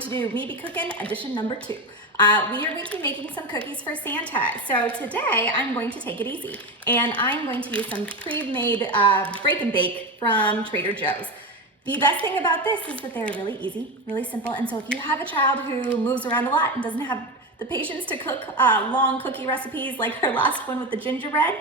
going to do MeBe Cookin edition number 2. We are going to be making some cookies for Santa. So today I'm going to take it easy and I'm going to use some pre-made break and bake from Trader Joe's. The best thing about this is that they're really easy, really simple. And so if you have a child who moves around a lot and doesn't have the patience to cook long cookie recipes like our last one with the gingerbread,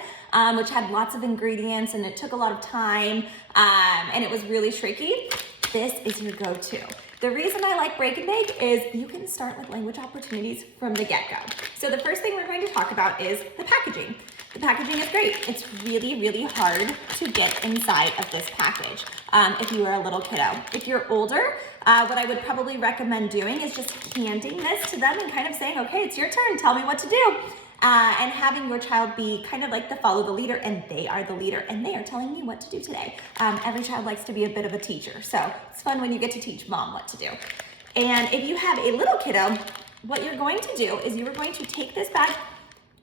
which had lots of ingredients and it took a lot of time and it was really tricky, this is your go-to. The reason I like break and bake is you can start with language opportunities from the get-go. So the first thing we're going to talk about is the packaging. The packaging is great. It's really, really hard to get inside of this package if you are a little kiddo. If you're older, what I would probably recommend doing is just handing this to them and kind of saying, okay, it's your turn, tell me what to do. And having your child be kind of like the follow the leader, and they are the leader and they are telling you what to do today. Every child likes to be a bit of a teacher, so it's fun when you get to teach mom what to do. And if you have a little kiddo, what you're going to do is you're going to take this bag,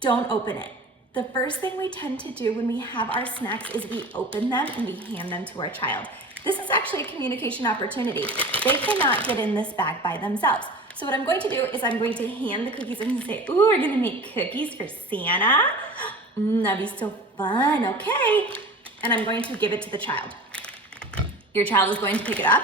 don't open it. The first thing we tend to do when we have our snacks is we open them and we hand them to our child. This is actually a communication opportunity. They cannot get in this bag by themselves. So what I'm going to do is I'm going to hand the cookies and say, ooh, we're gonna make cookies for Santa. That'd be so fun, okay. And I'm going to give it to the child. Your child is going to pick it up.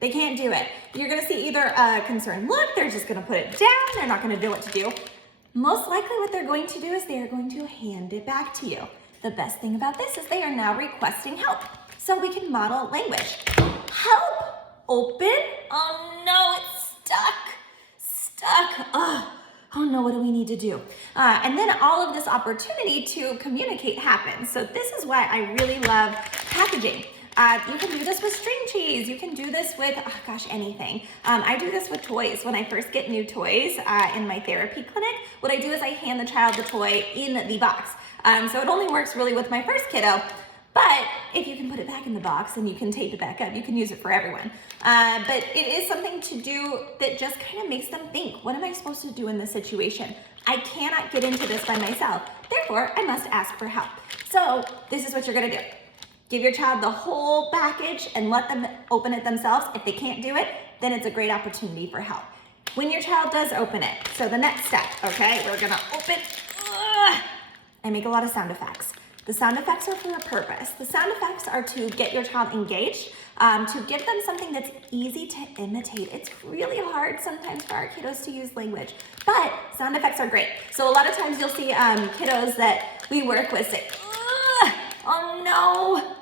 They can't do it. You're gonna see either a concerned look, they're just gonna put it down, they're not gonna know what to do. Most likely what they're going to do is they are going to hand it back to you. The best thing about this is they are now requesting help. So we can model language. Help, open, oh no, it's stuck, oh no, what do we need to do? And then all of this opportunity to communicate happens. So this is why I really love packaging. You can do this with string cheese. You can do this with, oh gosh, anything. I do this with toys. When I first get new toys in my therapy clinic, what I do is I hand the child the toy in the box. So it only works really with my first kiddo. But if you can put it back in the box and you can tape it back up, you can use it for everyone. But it is something to do that just kind of makes them think, what am I supposed to do in this situation? I cannot get into this by myself. Therefore, I must ask for help. So this is what you're gonna do. Give your child the whole package and let them open it themselves. If they can't do it, then it's a great opportunity for help. When your child does open it, so the next step, okay, we're gonna open, I make a lot of sound effects. The sound effects are for a purpose. The sound effects are to get your child engaged, to give them something that's easy to imitate. It's really hard sometimes for our kiddos to use language, but sound effects are great. So a lot of times you'll see kiddos that we work with say, oh no.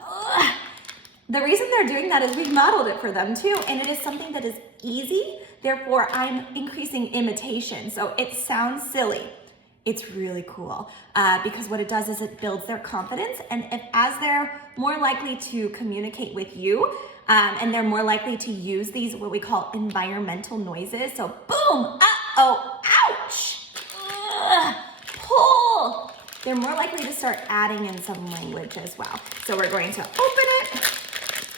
The reason they're doing that is we've modeled it for them too, and it is something that is easy, therefore I'm increasing imitation. So it sounds silly. It's really cool because what it does is it builds their confidence, and as they're more likely to communicate with you and they're more likely to use these what we call environmental noises. So boom, uh-oh, ouch, pull. They're more likely to start adding in some language as well. So we're going to open it.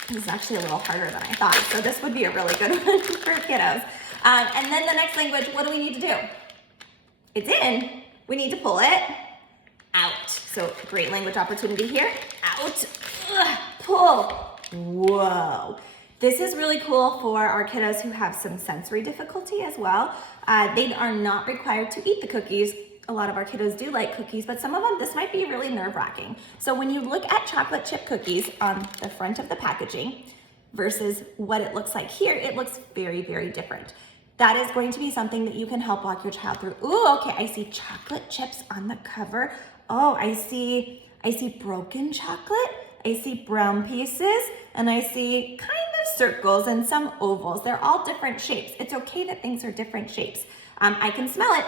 This is actually a little harder than I thought. So this would be a really good one for kiddos. And then the next language, what do we need to do? It's in. We need to pull it out. So great language opportunity here. Out, pull, whoa. This is really cool for our kiddos who have some sensory difficulty as well. They are not required to eat the cookies. A lot of our kiddos do like cookies, but some of them, this might be really nerve-wracking. So when you look at chocolate chip cookies on the front of the packaging versus what it looks like here, it looks very, very different. That is going to be something that you can help walk your child through. Ooh, okay, I see chocolate chips on the cover. Oh, I see broken chocolate. I see brown pieces, and I see kind of circles and some ovals. They're all different shapes. It's okay that things are different shapes. I can smell it.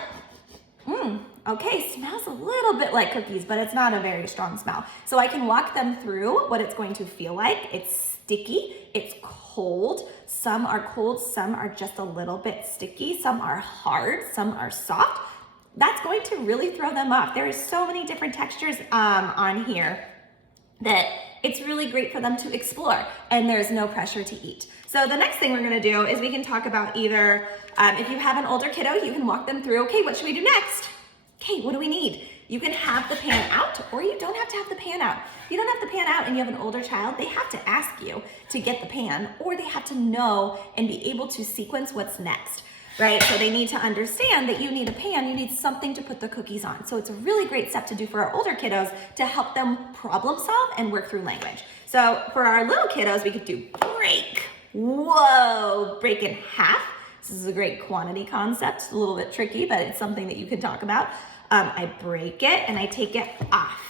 Okay, smells a little bit like cookies, but it's not a very strong smell. So I can walk them through what it's going to feel like. It's sticky, it's cold. Some are cold, some are just a little bit sticky, some are hard, some are soft. That's going to really throw them off. There is so many different textures on here that it's really great for them to explore, and there's no pressure to eat. So the next thing we're gonna do is we can talk about either, if you have an older kiddo, you can walk them through, okay, what should we do next? Okay, what do we need? You can have the pan out, or you don't have to have the pan out. If you don't have the pan out and you have an older child, they have to ask you to get the pan, or they have to know and be able to sequence what's next, right? So they need to understand that you need a pan, you need something to put the cookies on. So it's a really great step to do for our older kiddos to help them problem solve and work through language. So for our little kiddos, we could do break. Whoa, break in half. This is a great quantity concept. It's a little bit tricky, but it's something that you can talk about. I break it and I take it off.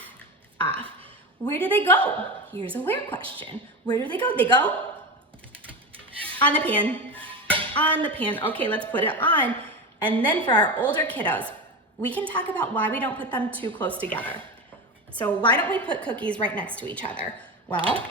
Where do they go? Here's a where question. Where do they go? They go on the pan. On the pan. Okay, let's put it on. And then for our older kiddos, we can talk about why we don't put them too close together. So why don't we put cookies right next to each other? Well,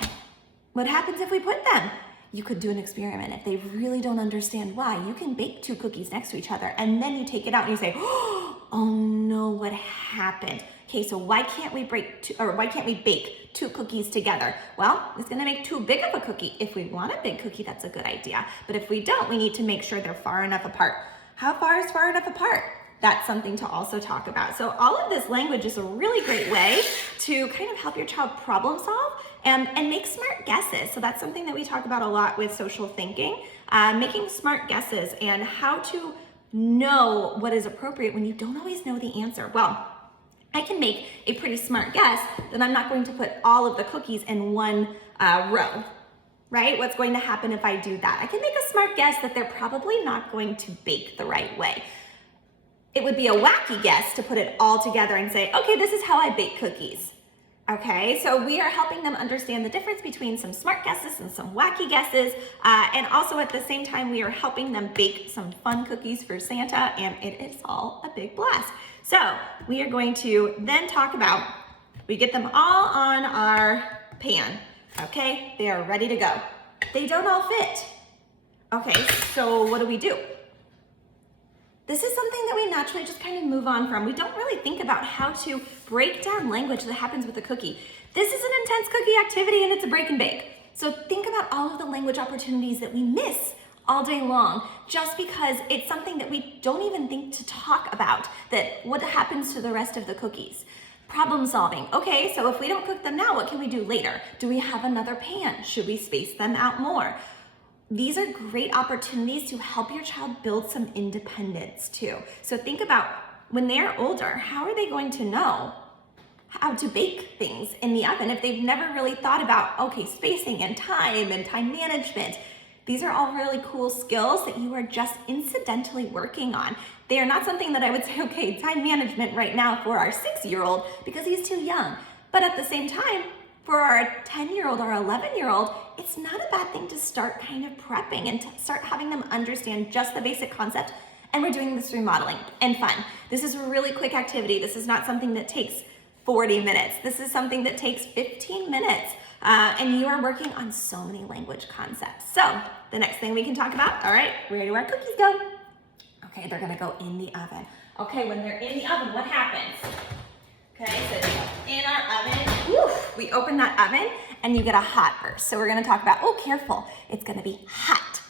what happens if we put them? You could do an experiment. If they really don't understand why, you can bake 2 cookies next to each other, and then you take it out and you say, oh no, what happened? Okay, so why can't we bake 2 cookies together? Well, it's gonna make too big of a cookie. If we want a big cookie, that's a good idea. But if we don't, we need to make sure they're far enough apart. How far is far enough apart? That's something to also talk about. So all of this language is a really great way to kind of help your child problem solve and make smart guesses. So that's something that we talk about a lot with social thinking, making smart guesses and how to know what is appropriate when you don't always know the answer. Well, I can make a pretty smart guess that I'm not going to put all of the cookies in one row, right? What's going to happen if I do that? I can make a smart guess that they're probably not going to bake the right way. It would be a wacky guess to put it all together and say, okay, this is how I bake cookies. Okay, so we are helping them understand the difference between some smart guesses and some wacky guesses. And also at the same time, we are helping them bake some fun cookies for Santa, and it is all a big blast. So we are going to then talk about, we get them all on our pan. Okay, they are ready to go. They don't all fit. Okay, so what do? This is something that we naturally just kind of move on from. We don't really think about how to break down language that happens with a cookie. This is an intense cookie activity and it's a break and bake. So think about all of the language opportunities that we miss all day long just because it's something that we don't even think to talk about, that what happens to the rest of the cookies. Problem solving. Okay, so if we don't cook them now, what can we do later? Do we have another pan? Should we space them out more? These are great opportunities to help your child build some independence too. So think about when they're older, how are they going to know how to bake things in the oven if they've never really thought about, okay, spacing and time management. These are all really cool skills that you are just incidentally working on. They are not something that I would say, okay, time management right now for our 6-year-old because he's too young. But at the same time, for our 10-year-old or 11-year-old, it's not a bad thing to start kind of prepping and to start having them understand just the basic concept. And we're doing this through modeling and fun. This is a really quick activity. This is not something that takes 40 minutes. This is something that takes 15 minutes. And you are working on so many language concepts. So the next thing we can talk about, all right, where do our cookies go? Okay, they're gonna go in the oven. Okay, when they're in the oven, what happens? Okay, so in our oven, we open that oven and you get a hot burst. So we're gonna talk about, oh, careful, it's gonna be hot.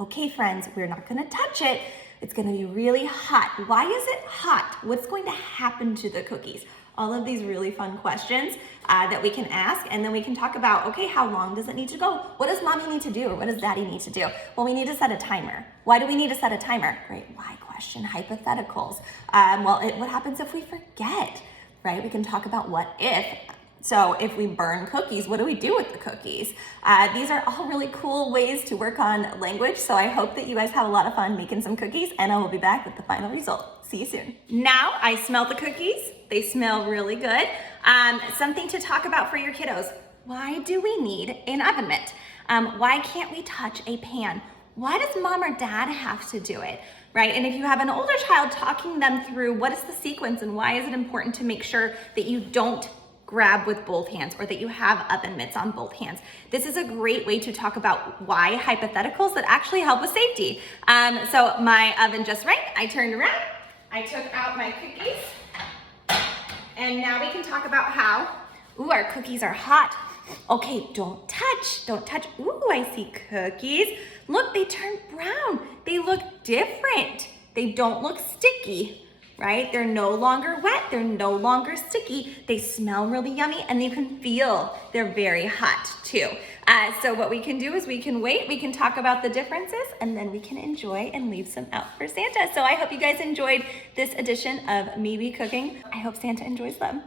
Okay, friends, we're not gonna touch it. It's gonna be really hot. Why is it hot? What's going to happen to the cookies? All of these really fun questions that we can ask, and then we can talk about, okay, how long does it need to go? What does mommy need to do, or what does daddy need to do? Well, we need to set a timer. Why do we need to set a timer? Great why question, hypotheticals. What happens if we forget, right? We can talk about what if. So if we burn cookies, what do we do with the cookies? These are all really cool ways to work on language. So I hope that you guys have a lot of fun making some cookies, and I will be back with the final result. See you soon. Now I smell the cookies. They smell really good. Something to talk about for your kiddos. Why do we need an oven mitt? Why can't we touch a pan? Why does mom or dad have to do it? Right? And if you have an older child, talking them through what is the sequence and why is it important to make sure that you don't grab with both hands or that you have oven mitts on both hands. This is a great way to talk about why hypotheticals that actually help with safety. So my oven just right, I turned around, I took out my cookies, and now we can talk about how, our cookies are hot. Okay, don't touch. I see cookies. Look, they turned brown. They look different. They don't look sticky. right? They're no longer wet, they're no longer sticky, they smell really yummy, and you can feel they're very hot too. So what we can do is we can wait, we can talk about the differences, and then we can enjoy and leave some out for Santa. So I hope you guys enjoyed this edition of MeBe Cooking. I hope Santa enjoys them.